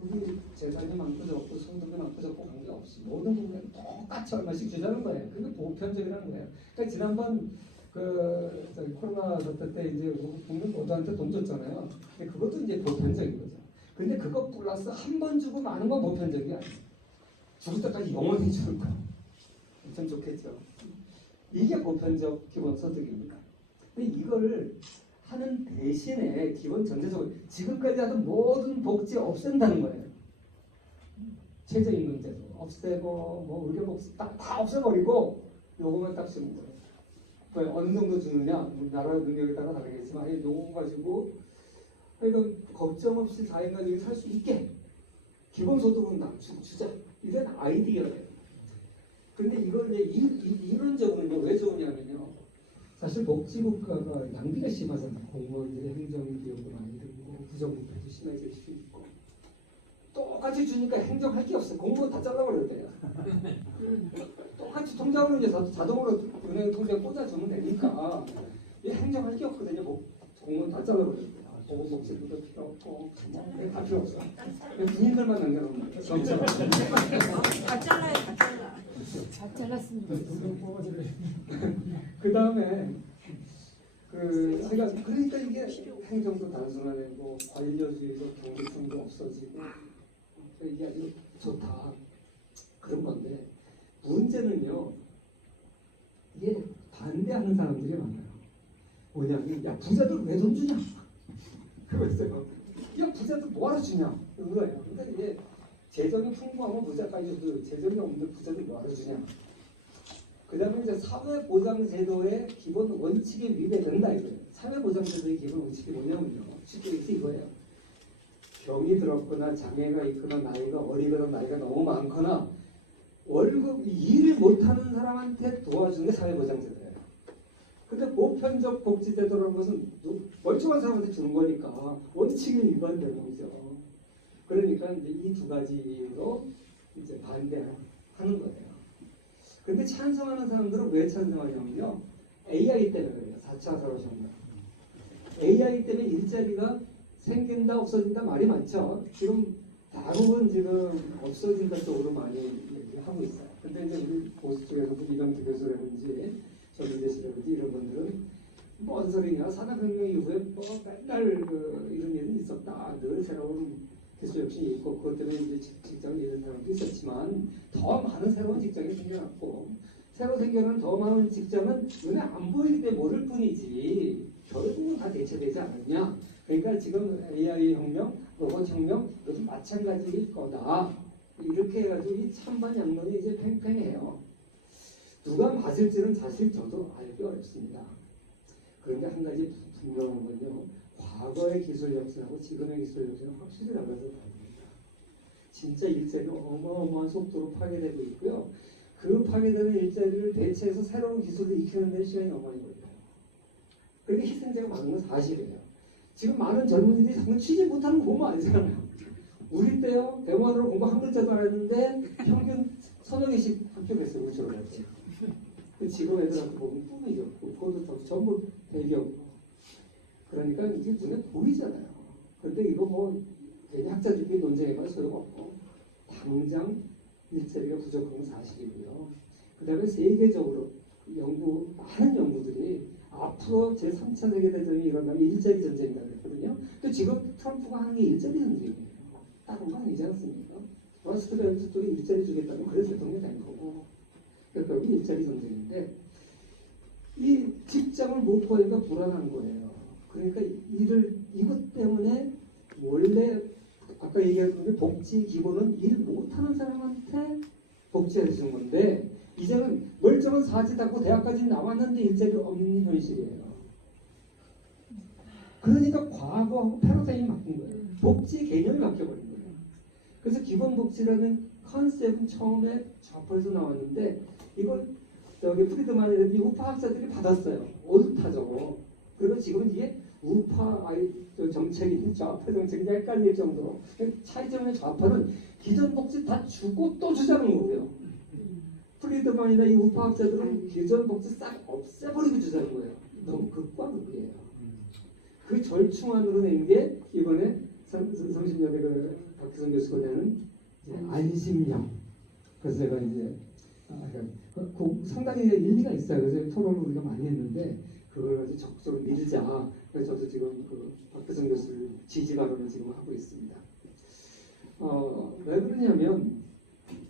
우리 재산이 많고 적고 성능이 많고 적고 관계없이 모든 국민이 똑같이 얼마씩 주자는 거예요. 그게 보편적이라는 거예요. 그러니까 지난번 저기 코로나 사태 때 이제 국민 모두한테 돈 줬잖아요. 근데 그것도 이제 보편적인 거죠. 근데 그거 플러스 한 번 주고 많은 건 보편적이 아니에요. 죽을 때까지 영원히 주는 거. 참 좋겠죠. 이게 보편적 기본소득입니다. 근데 이거를 하는 대신에 기본 전제적으로 지금까지 하던 모든 복지 없앤다는 거예요. 최저임금제도 없애고 뭐 의료복지 다 없애버리고 요거만 딱 주는 거예요. 어느 정도 주느냐 나라 능력에 따라 다르겠지만 요거 가지고 그러니까 걱정 없이 4인 가족이 살 수 있게 기본소득은 주자. 이런 아이디어예요. 근데 이걸 이제 이론적으로는 왜 좋으냐면요. 사실 복지국가가 낭비가 심하잖아요. 공무원들의 행정비용도 많이 들고 부정부패도 심해질 수 있고 똑같이 주니까 행정할 게 없어요. 공무원 다 잘라버려도 돼요. 똑같이 통장으로 이제 자동으로 은행 통장에 꽂아주면 되니까 이 행정할 게 없거든요. 공무원 다 잘라버려도 돼요. 보건복지부도 필요 없고 다 필요 없어. 군인들만 남겨놓으면 돼요. 다 잘라요, 다 잘라. 다 잘랐습니다. 그 다음에 그러니까 이게 행정도 단순화되고 관료주의적 경제성도 없어지고 이게 아주 좋다 그런 건데 문제는요 이게 반대하는 사람들이 많아요. 뭐냐면 야 부자들 왜 돈 주냐 그거였어요. 야 부자들 뭐하러 주냐 그거예요. 그러니까 이게 재정이 풍부하면 부자까지 줘도 재정이 없는데 부자들 뭐하러 주냐. 그 다음에 이제 사회보장제도의 기본 원칙에 위배된다 이거예요. 사회보장제도의 기본 원칙이 뭐냐면요. 쉽게 얘기해서 이거예요. 병이 들었거나 장애가 있거나 나이가 어리거나 나이가 너무 많거나 월급 일을 못하는 사람한테 도와주는 게 사회보장제도예요. 근데 보편적 복지제도라는 것은 멀쩡한 사람한테 주는 거니까 원칙에 위반되는 거죠. 그러니까 이제 이 두 가지로 이제 반대하는 거예요. 근데 찬성하는 사람들은 왜 찬성하냐면요. AI 때문에 그래요. 4차 산업혁명. AI 때문에 일자리가 생긴다 없어진다 말이 많죠. 지금 대부분 지금 없어진다 쪽으로 많이 얘기하고 있어요. 근데 이제 우리 보수 쪽에서도 이병태 교수라든지 전민재 씨라든지 이런 분들은 뭔 소리냐. 산업혁명 이후에 뭐 맨날 이런 일은 있었다. 늘 새로운 기술 혁신이 있고 그것 때문에 이제 직장을 잃은 사람도 있었지만 더 많은 새로운 직장이 생겨났고 새로 생겨난 더 많은 직장은 눈에 안 보이기 때문에 모를 뿐이지 결국은 다 대체되지 않았냐. 그러니까 지금 AI 혁명, 로봇 혁명 이것도 마찬가지일 거다. 이렇게 해가지고 이 찬반 양론이 이제 팽팽해요. 누가 맞을지는 사실 저도 알기 어렵습니다. 그런데 한 가지 분명한 건요. 과거의 기술 혁신하고 지금의 기술 혁신은 확실히 달라서 다릅니다. 진짜 일자리가 어마어마한 속도로 파괴되고 있고요. 그 파괴되는 일자리를 대체해서 새로운 기술을 익히는 데 시간이 너무 많이 걸려요. 그렇게 희생자가 많은 건 사실이에요. 지금 많은 젊은이들이 정말 취직 못하는 거 보면 알잖아요. 우리 때요. 대학원으로 공부 한 글자도 안 했는데 평균 서너 개씩 합격했어요. 우리처럼. 지금 애들한테 보면 꿈이죠. 그것도 전부 대기업. 그러니까 이게 눈에 보이잖아요. 그런데 이거 뭐 괜히 학자들끼리 논쟁해봐도 소용없고 당장 일자리가 부족한 건 사실이고요. 그 다음에 세계적으로 많은 연구들이 앞으로 제3차 세계대전이 일어나면 일자리 전쟁이라고 그랬거든요. 근데 지금 트럼프가 하는 게 일자리 전쟁이에요. 다른 거 아니지 않습니까? 워스트레이트 쪽에 일자리 주겠다면 그래서 대통령이 된 거고. 그러니까 여기 일자리 전쟁인데 이 직장을 못 구하니까 불안한 거예요. 그러니까 이것 때문에 원래 아까 얘기한 건데 복지 기본은 일 못하는 사람한테 복지해 주는 건데 이제는 멀쩡한 사지 닫고 대학까지 나왔는데 일자리 없는 현실이에요. 그러니까 과거하고 패러다임이 바뀐 거예요. 복지 개념이 바뀌어버린 거예요. 그래서 기본복지라는 컨셉은 처음에 좌파에서 나왔는데 이걸 프리드만이라든지 우파학자들이 받았어요. 옳다죠. 그리고 지금 이게 우파 정책이 좌파 정책이 헷갈릴 정도로 차이점의 좌파는 기존 복지 다 주고 또 주자는 거고요. 프리드만이나 이 우파학자들은 기존 복지 싹 없애버리고 주자는 거예요. 너무 극과 극이에요. 그 절충안으로 낸 게 이번에 30년대 박태선 교수가 되는 이제 안심령. 그래서 제가 이제 상당히 일리가 있어요. 그래서 토론을 우리가 많이 했는데 그걸 가지고 적극적으로 밀자. 그래서 저도 지금 그 박태선 교수를 지지 발언을 지금 하고 있습니다. 왜 그러냐면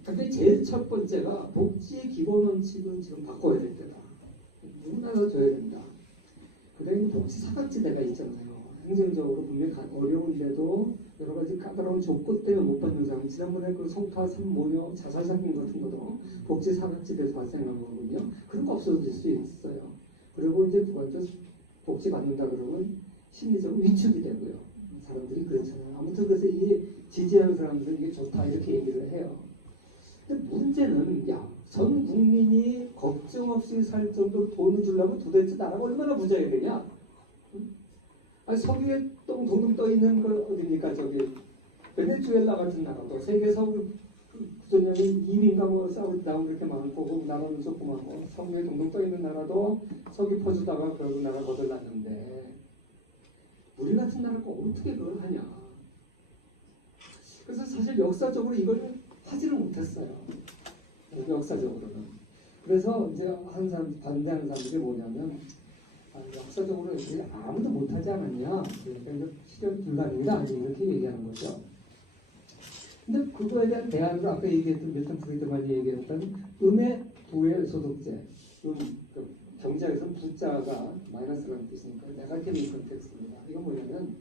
갑자기 제일 첫 번째가 복지의 기본 원칙은 지금 바꿔야 될 때다. 누구나 다 줘야 된다. 그다음에 복지 사각지대가 있잖아요. 행정적으로 분명히 어려운데도 여러 가지 까다로운 조건 때문에 못 받는 사람, 지난번에 그 성파 3모녀 자살 사건 같은 것도 복지 사각지대에서 발생한 거거든요. 그런 거 없어질 수 있어요. 그리고 이제 두 번째 복지 받는다 그러면 심리적으로 위축이 되고요. 사람들이 그렇잖아요. 아무튼 그래서 이 지지하는 사람들은 이게 좋다 이렇게 얘기를 해요. 근데 문제는 전 국민이 걱정 없이 살 정도로 돈을 주려면 도대체 나라가 얼마나 부자여야 되냐? 아니 석유에 동동 떠 있는 그 어디입니까 저기 베네수엘라 같은 나라도 세계 석유 구조량이 2위인가 뭐 사우디나 그렇게 많고 그 나라는 조그맣고 석유에 동동 떠 있는 나라도 석유 퍼주다가 결국 나라 거덜났는데 우리 같은 나라가 어떻게 그걸 하냐? 그래서 사실 역사적으로 이걸 하지를 못했어요. 역사적으로는. 그래서 이제 한 사람 반대하는 사람들이 뭐냐면 역사적으로 이게 아무도 못하지 않았냐? 그러니까 이거 실현 불가능이다 이렇게 얘기하는 거죠. 근데 그거에 대한 대안으로 아까 얘기했던 밀턴 프리드만이 얘기했던 음의 부의 소득제, 그 경제학에서는 부자가 마이너스라는 뜻이니까 네거티브 컨텍스트입니다. 이건 뭐냐면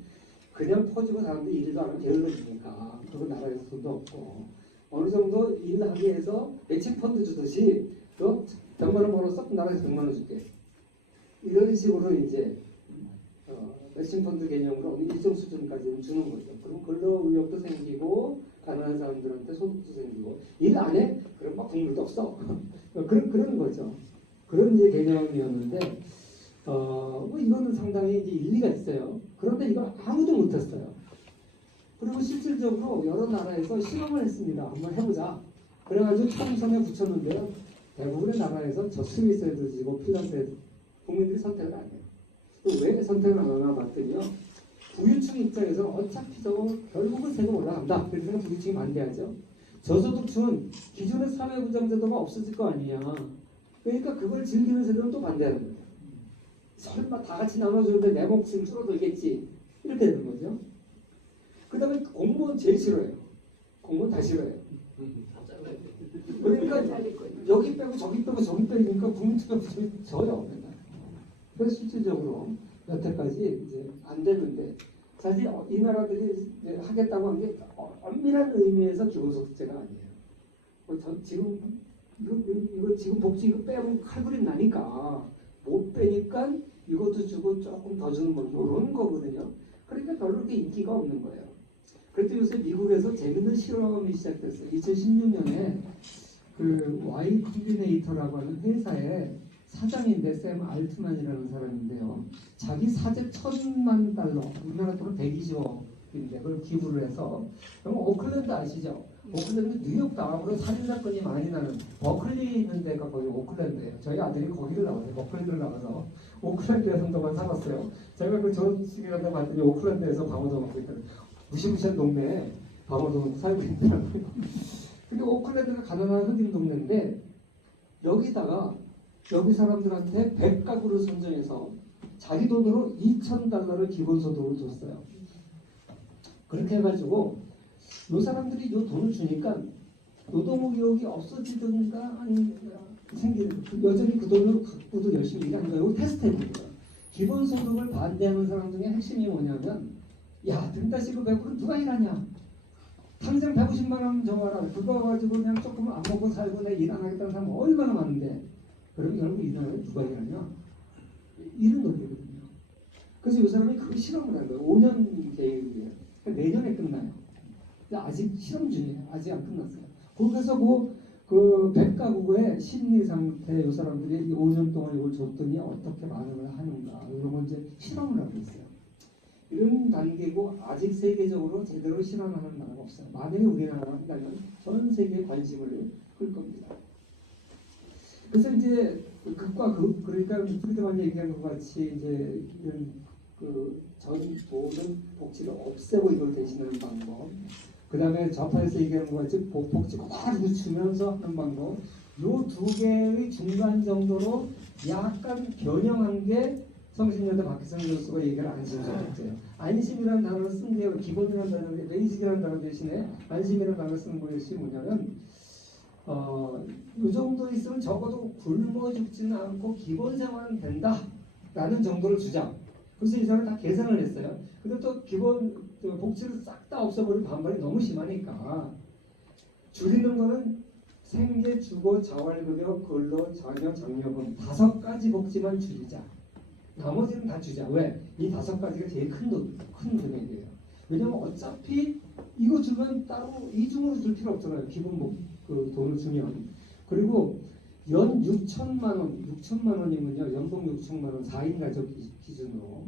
그냥 퍼주고 사람들이 일도 안 하면 게을러지니까 그거 나라에서 돈도 없고 어느 정도 일하게 해서 매칭 펀드 주듯이 너 100만 원 벌었어? 나라에서 100만 원 줄게. 이런 식으로 이제 매칭 펀드 개념으로 일정 수준까지 주는 거죠. 그럼 근로 의욕도 생기고 가난한 사람들한테 소득도 생기고 일 안 해? 그럼 막 국물도 없어. 그런 거죠. 그런 이제 개념이었는데 뭐 이거는 상당히 이제 일리가 있어요. 그런데 이걸 아무도 못했어요. 그리고 실질적으로 여러 나라에서 실험을 했습니다. 한번 해보자. 그래가지고 총선에 붙였는데요. 대부분의 나라에서 저 스위스에도 지고 핀란드에도 국민들이 선택을 안 해요. 또 왜 선택을 안 하나 봤더니요. 부유층 입장에서는 어차피 저거 결국은 세금 올라간다. 그래서 부유층이 반대하죠. 저소득층은 기존의 사회보장제도가 없어질 거 아니냐. 그러니까 그걸 즐기는 세대는 또 반대하는 거예요. 설마 다 같이 나눠주는데 내 몫은 줄어들겠지. 이렇게 되는 거죠. 그 다음에 공무원 제일 싫어해요. 공무원 다 싫어해요. 그러니까 여기 빼고 저기 빼고 저기 빼니까 국민들이 져요. 그래서 실질적으로 여태까지 이제 안 되는데 사실 이 나라들이 하겠다고 한 게 엄밀한 의미에서 기본소득제가 아니에요. 지금 이거 지금 복지 이거 빼면 칼부림 나니까 못 빼니까 이것도 주고 조금 더 주는 뭐 이런 거거든요. 그러니까 별로 그렇게 인기가 없는 거예요. 그래도 요새 미국에서 재밌는 실험이 시작됐어요. 2016년에 그 Y 컴비네이터라고 하는 회사에 사장인데 샘 알트만이라는 사람인데요. 자기 사재 1,000만 달러, 우리나라 돈으로 120억인데 그걸 기부를 해서 그럼 오클랜드 아시죠? 오클랜드 뉴욕 다음으로 살인사건이 많이 나는 버클리 있는 데가 거기 오클랜드예요. 저희 아들이 거기를 나와요. 버클리를 나가서 오클랜드에 한동안 살았어요. 제가 그 전시회 갔다 봤더니 오클랜드에서 방어도 먹고 있다는 무시무시한 동네에 방어도 먹고 살고 있더라고요. 근데 오클랜드가 가난한 흑인 동네인데 여기다가 여기 사람들한테 100가구를 선정해서 자기 돈으로 $2,000를 기본소득을 줬어요. 그렇게 해가지고 이 사람들이 이 돈을 주니까 노동의욕이 없어지든가 생기는 여전히 그 돈을 갖고도 열심히 일하는 거예요. 테스트해보는 거예요. 기본소득을 반대하는 사람 중에 핵심이 뭐냐면 야 등따시고 100% 누가 일하냐. 당장 150만 원 정하라. 그거 가지고 그냥 조금 안 먹고 살고 내 일 안 하겠다는 사람 얼마나 많은데 그럼 결국 이 나라에 누가 일하냐? 이런 논리거든요. 그래서 이 사람이 그 실험을 한 거예요. 5년 계획이에요. 그러니까 내년에 끝나요. 근데 아직 실험 중이에요. 아직 안 끝났어요. 거기서 그 100가구의 심리 상태 이 사람들이 5년 동안 이걸 줬더니 어떻게 반응을 하는가 이런 거 이제 실험을 하고 있어요. 이런 단계고 아직 세계적으로 제대로 실험하는 나라가 없어요. 만약에 우리나라가 한다면 전 세계에 관심을 끌 겁니다. 그래서 이제 극과 극 그러니까 프리드만 얘기한 것 같이 이제 이런 전 모든 복지를 없애고 이걸 대신하는 방법 그 다음에 좌파에서 얘기하는 거 있지, 복지 꽉 붙이면서 하는 방법. 요 두 개의 중간 정도로 약간 변형한 게 성신여대 박희성 교수가 얘기할 안심소득제예요. 안심이라는 단어를 쓴 게 기본이라는 단어인데 베이직이라는 단어 대신에 안심이라는 단어를 쓰는 것이 뭐냐면 이 정도 있으면 적어도 굶어 죽지는 않고 기본 생활은 된다라는 정도를 주자. 그래서 이 사람은 다 계산을 했어요. 근데 또 기본 복지를 싹 다 없애버린 반발이 너무 심하니까 줄이는 거는 생계, 주거, 자활급여, 근로, 자녀, 장려금 5가지 복지만 줄이자. 나머지는 다 주자. 왜? 이 5가지가 제일 큰 금액이에요. 왜냐면 어차피 이거 주면 따로 이중으로 줄 필요 없잖아요. 기본 그 돈을 주면. 그리고 연 6천만 원이면요. 연봉 6천만 원 4인 가족 기준으로.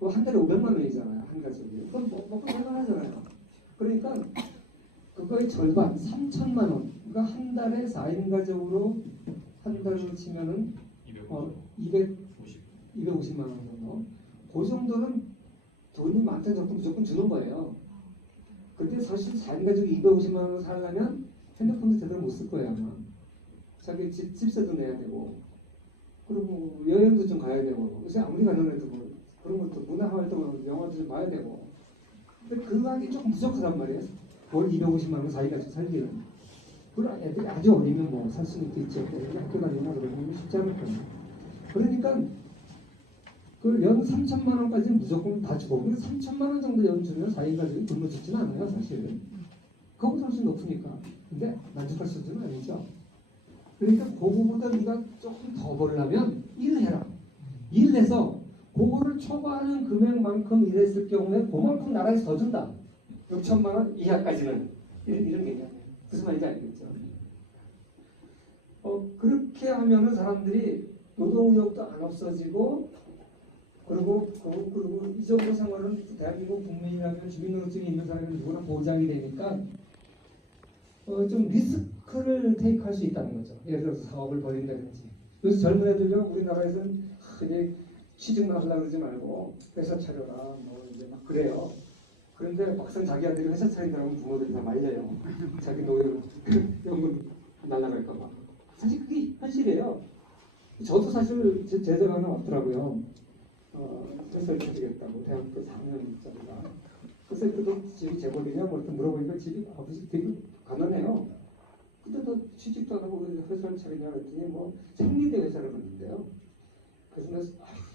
한 달에 500만 원이잖아요. 한 가족이. 그건 먹고 살만하잖아요. 그러니까 그거의 절반 3천만 원. 그러니까 한 달에 4인 가족으로 한 달로 치면은 250만 원 정도. 그 정도는 돈이 많다 적도 무조건 주는 거예요. 근데 사실 4인 가족이 250만 원을 살려면 핸드폰도 제대로 못 쓸 거예요 아마. 자기 집세도 내야 되고 그리고 여행도 좀 가야 되고 요새 아무리 가난해도 뭐 그런 것도 문화활동을 영화도 좀 봐야 되고 근데 그거하기 조금 부족하단 말이에요. 월 250만 원 4인 가족 살기는. 그리고 애들이 아주 어리면 뭐 살 수는 있겠죠. 학교 다니나 그러면 쉽지 않을 거예요. 그러니까 그 연 3천만 원까지는 무조건 다 주고 그래서 3천만 원 정도 연 주면 4인 가족이 굶어 죽지는 않아요 사실. 그거보다 훨씬 높으니까. 근데 만족할 수준은 아니죠. 그러니까 그거보다 네가 조금 더 벌려면 일해라. 일해서 그거를 초과하는 금액만큼 일했을 경우에 그만큼 나라에서 더 준다. 6천만 원 이하까지는 이런 개념이에요. 무슨 말인지 알겠죠? 그렇게 하면은 사람들이 노동의욕도 안 없어지고 그리고 이 정도 생활은 대한민국 국민이라면 주민등록증이 있는 사람은 누구나 보장이 되니까 좀 리스크를 테이크할 수 있다는 거죠. 예를 들어서 사업을 벌인다든지. 그래서 젊은 애들요 우리나라에서는 이제 취직만 하려고 그러지 말고 회사 차려라 뭐 이제 막 그래요. 그런데 막상 자기 아들이 회사 차린다면 부모들이 다 말려요. 자기 노예로 연금 날라갈까 봐. 사실 그게 현실이에요. 저도 사실 제 제자가 하나 왔더라고요. 회사를 차리겠다고 대학교 4년짜리가. 그래서 그도 집이 제법이냐 뭐 이렇게 물어보니까 집이 아버지 되게 가난해요. 근데 너 취직도 안 하고 회사를 차리냐 그랬더니 뭐 생리대 회사를 갔는데요. 그래서 내가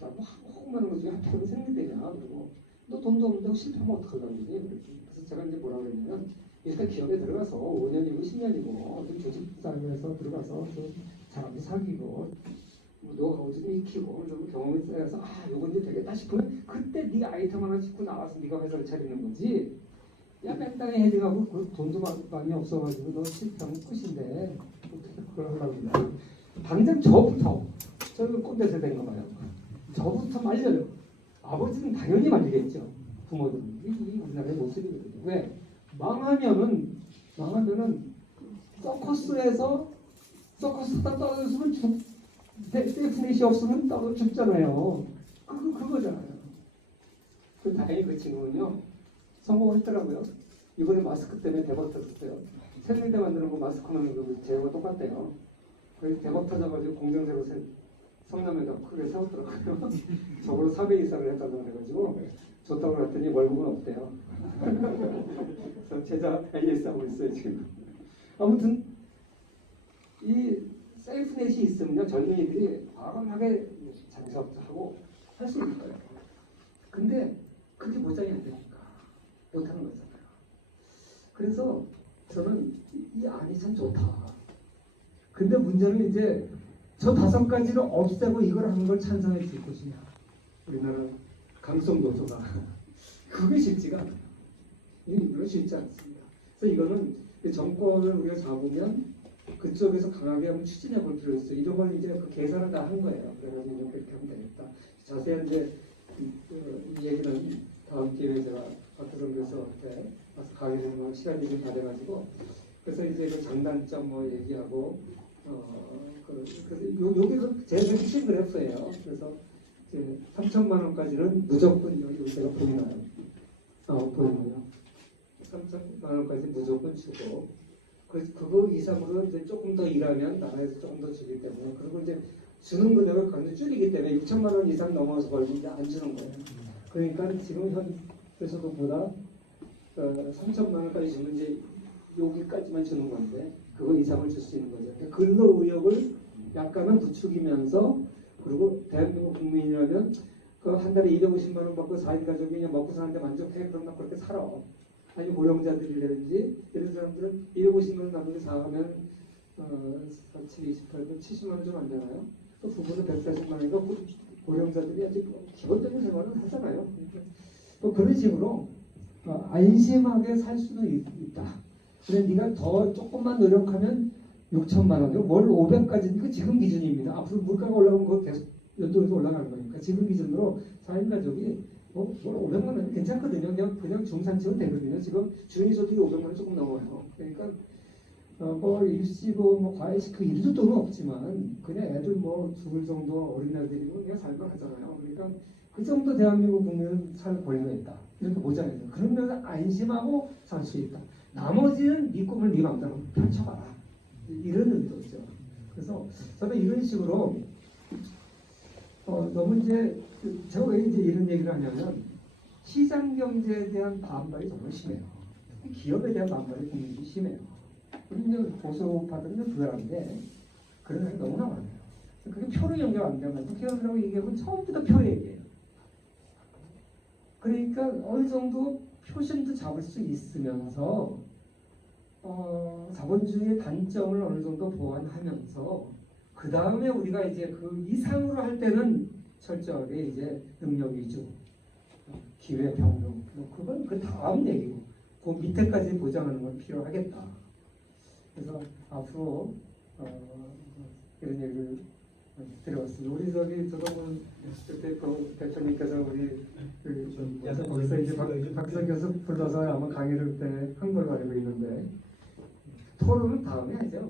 나뭐 한국만 거지 한편으로 생리대냐 그리고 너 돈도 없는데 실패하면 어떡하려고 그러니? 그래서 제가 이제 뭐라 그랬냐면 일단 기업에 들어가서 5년이고 10년이고 좀 조직상에서 들어가서 좀 사람들 사귀고 노하우 좀 익히고 좀 경험이 쌓여서 요건 이제 되겠다 싶으면 그때 네가 아이템 하나 짓고 나와서 네가 회사를 차리는 거지. 야 맨땅에 헤딩하고 그 돈도 많이 없어가지고 너 실패하면 끝인데 어떻게 그걸 하려고 그래. 당장 저부터 저는 꼰대 세대인가 봐요. 저부터 말려요. 아버지는 당연히 말리겠죠. 부모들은. 이게 우리나라의 모습이거든요. 왜? 망하면은 서커스에서 서커스 하다 떨어졌으면 세이프넷이 없으면 떨어 죽잖아요. 그거잖아요. 다행히 그 친구는요 성공을 했더라고요. 이번에 마스크 때문에 대박 터졌어요. 생리대 만드는 거 마스크 만드는 거 제어가 똑같대요. 그래서 대박 터져가지고 공장새로 성남에다 크게 세웠더라고요. 저걸로 4배 이상을 했다고 그래가지고 줬다고 그랬더니 월급은 없대요. 그래서 제자 AS 하고 있어요 지금. 아무튼 이 세이프넷이 있으면요 젊은이들이 과감하게 장사업도 하고 할 수 있을 거예요. 근데 그게 보장이 안 되니까 못하는 거잖아요. 그래서 저는 이 안이 참 좋다. 근데 문제는 이제 저 5가지를 없애고 이걸 하는 걸 찬성해 줄 것이냐. 우리나라 강성노조가 그게 쉽지가 않아요. 이건 쉽지 않습니다. 그래서 이거는 정권을 우리가 잡으면 그쪽에서 강하게 한번 추진해 볼 필요가 있어요. 이런 걸 이제 그 계산을 다 한 거예요. 그래가지고 이렇게 하면 되겠다. 자세한 이제 이 얘기는 다음 기회에 제가 박태성 교수한테 와서 강의를 시간이 좀 다 돼가지고 그래서 이제 그 장단점 뭐 얘기하고 그래서 요게 제일 핵심 그래프예요. 그래서 이제 3천만 원까지는 무조건 여기 제가 보이나요? 보이고요. 3천만 원까지 무조건 주고 그거 이상으로 이제 조금 더 일하면 나라에서 조금 더 주기 때문에 그리고 이제 주는 금액을 굉장히 줄이기 때문에 6천만 원 이상 넘어서 벌고 이제 안 주는 거예요. 그러니까 지금 현 소득보다 3천만 원까지 주면 이제 여기까지만 주는 건데 그거 이상을 줄 수 있는 거죠. 그러니까 근로 의욕을 약간은 부추기면서 그리고 대한민국 국민이라면 그 한 달에 250만 원 받고 4인 가족이 그냥 먹고 사는데 만족해 그러면 그렇게 살아. 아니 고령자들이라든지 이런 사람들은 250만 원 나누기 4하면 4, 7, 28분 70만 원 좀 안 되나요? 또 부부는 140만 원이니까 고령자들이 아주 기본적인 생활을 하잖아요. 또 그런 식으로 안심하게 살 수도 있다. 그래 네가 더 조금만 노력하면 6천만 원, 월 500까지 그 지금 기준입니다. 앞으로 물가가 올라가면 그거 계속 연도에서 올라가는 거니까 지금 기준으로 4인 가족이 월 500만 원이 괜찮거든요. 그냥 중산층은 되거든요. 지금 중위소득이 500만 원 조금 넘어요. 그러니까 뭐 일시고 뭐 과외식 그 일도 돈은 없지만 그냥 애들 뭐 둘 정도 어린아이들이고 그냥 살만 하잖아요. 그러니까 그 정도 대한민국 국민은 살 권리가 있다. 이렇게 보잖아요. 그러면 안심하고 살 수 있다. 나머지는 네 꿈을 네 마음대로 펼쳐봐라. 이런 의도죠. 그래서 저는 이런 식으로 너무 이제 제가 왜 이제 이런 얘기를 하냐면 시장 경제에 대한 반발이 정말 심해요. 기업에 대한 반발이 굉장히 심해요. 우리는 보수파들은 불안한데 그런 생각이 너무나 많아요. 그게 표로 연결 안 되면 기업이라고 얘기하면 처음부터 표 얘기예요. 그러니까 어느 정도 표심도 잡을 수 있으면서 자본주의의 단점을 어느 정도 보완하면서 그 다음에 우리가 이제 그 이상으로 할 때는 철저하게 이제 능력 위주, 기회 평등, 그건 그 다음 얘기고 그 밑에까지 보장하는 건 필요하겠다. 그래서 앞으로 이런 얘기를 드려봤습니다. 우리 저도 그때 그 대표님께서 우리 거기서 이제 박사 교수 불러서 아마 강의를 그때 한 걸 가지고 있는데 토론은 다음에 하죠.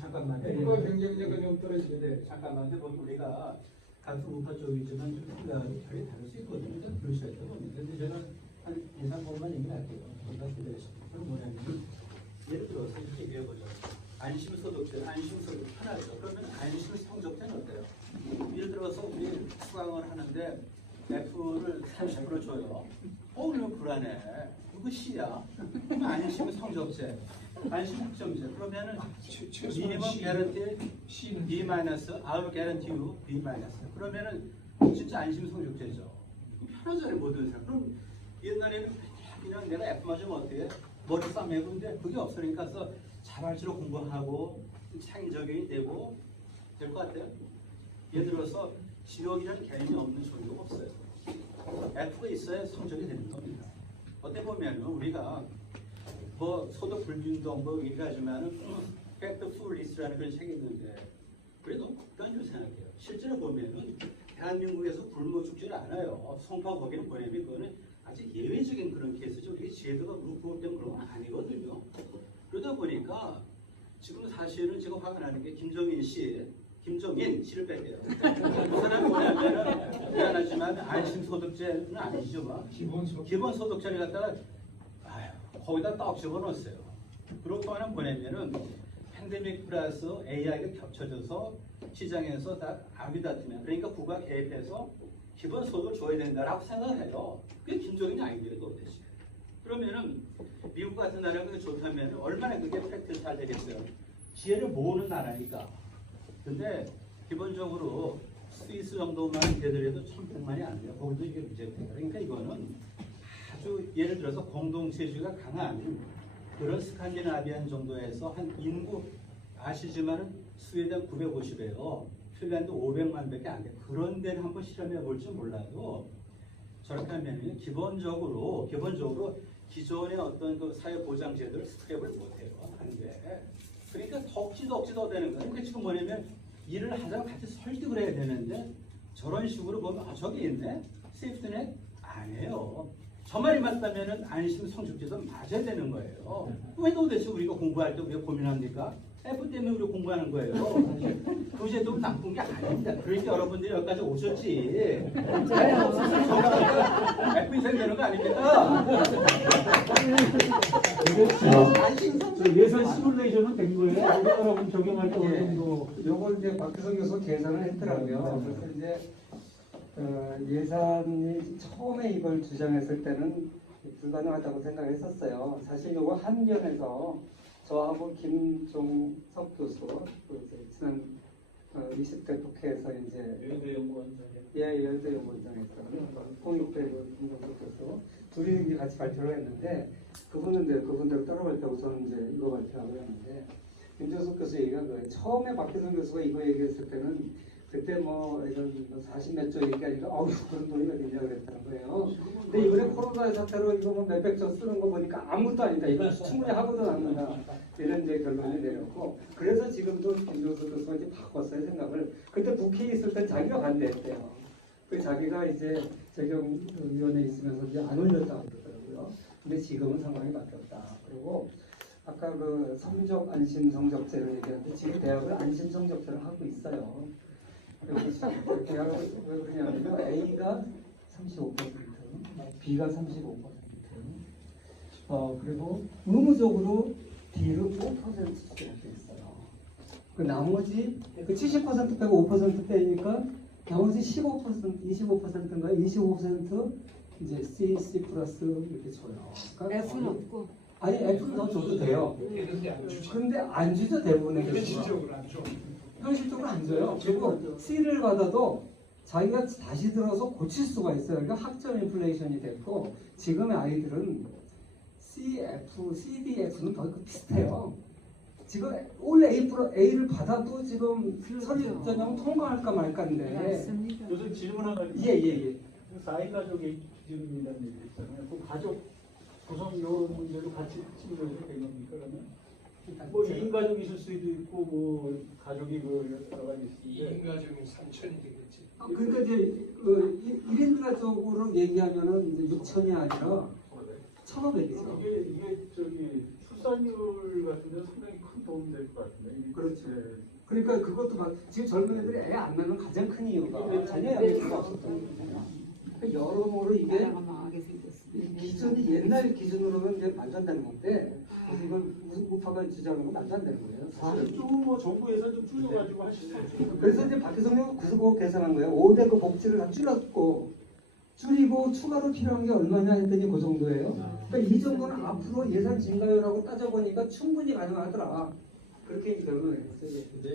잠깐만. 예, 예. 그거 경쟁력은 좀 떨어지는데 잠깐만 해보면 우리가 같은 우파 쪽이지만 좀 생각이 되게 다를 수 있거든요. 일단 그러셔야 되거든요. 근데 제가 한 2, 3번만 얘기할게요. 그럼 뭐냐면 예를 들어서 이렇게 얘기해보죠. 안심소득세, 안심소득 하나죠. 그러면 안심성적세는 어때요? 예를 들어서 우리 수강을 하는데 F를 30% 줘요. 그러면 불안해. 그거 C야. 그러면 안심 성적세, 안심 학점제. 그러면은 미니멈 개런티 B 마이너스, 아웃 개런티 U B 마이너스. 그러면은 진짜 안심 성적제죠. 편하잖아요 모든 사람. 그럼 옛날에는 그냥 내가 F 맞으면 어떻게? 머리 싸매고 근데 그게 없으니까 자발적으로 공부하고 창의적이 되고 될 것 같아요. 예를 들어서 지역이라는 개념이 없는 종류가 없어요. F가 있어야 성적이 되는 겁니다. 어떻게 보면 우리가 뭐 소득 불균등 뭐 얘기하지만은 팩트풀리스라는 그런 책이 있는데 그래도 극단적으로 생각해요. 실제로 보면은 대한민국에서 굶어 죽지를 않아요. 송파 거기는 보내면 그거는 아직 예외적인 그런 케이스죠. 우리 제도가 부합되면 그런 건 아니거든요. 그러다 보니까 지금 사실은 제가 화가 나는 게 김정인 씨를 뺄게요. 그 사람이 뭐냐면 미안하지만 안심소득제는 아니죠. 뭐. 기본소득제를 갖다가 거기다 딱 집어넣었어요. 그리고 또 하나 뭐냐면은 팬데믹 플러스 AI가 겹쳐져서 시장에서 다 악이 다투면 그러니까 국가 개입해서 기본소득을 줘야 된다라고 생각을 해요. 그게 김정인이 아이디어가 도대체. 그러면은 미국 같은 나라가 그게 좋다면 얼마나 그게 팩트 잘 되겠어요. 기회를 모으는 나라니까. 근데 기본적으로 스위스 정도만 되더라도 1,100만이 안 돼요. 거기도 이게 문제가 돼요. 그러니까 이거는 아주 예를 들어서 공동체주의가 강한 그런 스칸디나비안 정도에서 한 인구 아시지만은 스웨덴 950이에요. 핀란드 500만 밖에 안 돼. 그런 데는 한번 실험해 볼지 몰라도 저렇게 하면 기본적으로 기존의 어떤 그 사회보장제도를 스크랩을 못해요. 안 돼. 그러니까 덕지덕지도 되는 거예요. 그러니까 지금 뭐냐면 일을 하자면 같이 설득을 해야 되는데 저런 식으로 보면 저기 있네? 세이프트넷? 아니에요. 저 말이 맞다면은 안심 성적지도 맞아야 되는 거예요. 왜 도대체 우리가 공부할 때 우리가 고민합니까? F 때문에 우리가 공부하는 거예요. 그 제도는 나쁜 게 아닙니다. 그러니까 여러분들이 여기까지 오셨지. F 이상 되는 거 아닙니까? 예산 시뮬레이션은 된 거예요? 여러분 적용할 때 어느 정도 요걸 이제 박규성 교수 계산을 했더라고요. 그래서 이제 예산이 처음에 이걸 주장했을 때는 불가능하다고 생각했었어요. 사실 요거 한견에서 저하고 김종석 교수, 그 지난 20대 국회에서 이제 여의도 연구원장에서 공익대로 김종석 교수 둘이 이제 같이 발표를 했는데 그분대로 따라갈 때고 저는 이제 이거 발표하고 했는데 김종석 교수 얘기가 그거예요. 처음에 박기성 교수가 이거 얘기했을 때는 그때 뭐 이런 40몇 조 얘기하니까 어우 그런 돈이 어디냐고 그랬다는 거예요. 근데 이번에 코로나 사태로 이거 뭐 몇백 조 쓰는 거 보니까 아무것도 아니다. 이건 충분히 하고도 남는다. 이런 이제 결론이 내렸고 그래서 지금도 김종석 교수가 이제 바꿨어요 생각을. 그때 국회에 있을 때 자기가 반대했대요. 그 자기가 이제 재경위원회에 있으면서 이제 안 올렸다고 그러더라고요. 근데 지금은 상황이 바뀌었다. 그리고 아까 그 성적 안심 성적제를 얘기하는데 지금 대학은 안심 성적제를 하고 있어요. 그리고 대학은 왜 그러냐면요. A가 35%, B가 35%, 그리고 의무적으로 D를 5%씩 이렇게 있어요. 그 나머지 그 70% 빼고 5% 빼니까 나머지 15%, 25%인가 25% 이제 C 플러스 이렇게 줘요. 그러니까 F는 없고. 아니 F는 더 줘도 돼요. 근데 안 주죠 대부분의 교수가. 현실적으로 안 줘요. 그리고 C를 받아도 자기가 다시 들어서 고칠 수가 있어요. 그러니까 학점 인플레이션이 됐고 지금의 아이들은 CF, CDF는 더 비슷해요. 지금 올 A를 받아도 지금 선입전형 통과할까 말까인데. 맞습니다. 요즘 질문 하나 예. 4인 가족의 기준이라는 얘기 있잖아요. 그 가족 구성 이런 문제도 같이 시뮬레이션이 된 겁니까 그러면? 뭐 2인 가족이 있을 수도 있고 뭐 가족이 그 여러 가지 있을 때 2인 가족이면 3천이 되겠지. 그러니까 이제 1인 가족으로 얘기하면은 이제 6천이 아니라 1,500이죠. 이게 저기 출산율 같은 데는 상당히 큰 도움이 될 것 같은데. 그렇죠. 예. 그러니까 그것도 지금 젊은 애들이 애 안 낳는 가장 큰 이유가 자녀 양육 수가 없었다는 거잖아요. 그러니까 여러모로 이게 나라가 망하게 생겼습니다. 기준이 옛날 기준으로는 이제 말도 안 되는 건데 이걸 우파가 주장하는 건 말도 안 되는 거예요. 사실. 좀 뭐 정부 예산 좀 줄여가지고 하실 수 있죠. 그래서 이제 박혜성 의원 구속법 계산한 거예요. 5대 그 복지를 다 줄이고 추가로 필요한 게 얼마냐 했더니 그 정도예요. 그러니까 이 정도는 앞으로 예산 증가율하고 따져보니까 충분히 가능하더라. 그렇게 결론을 했어요. 근데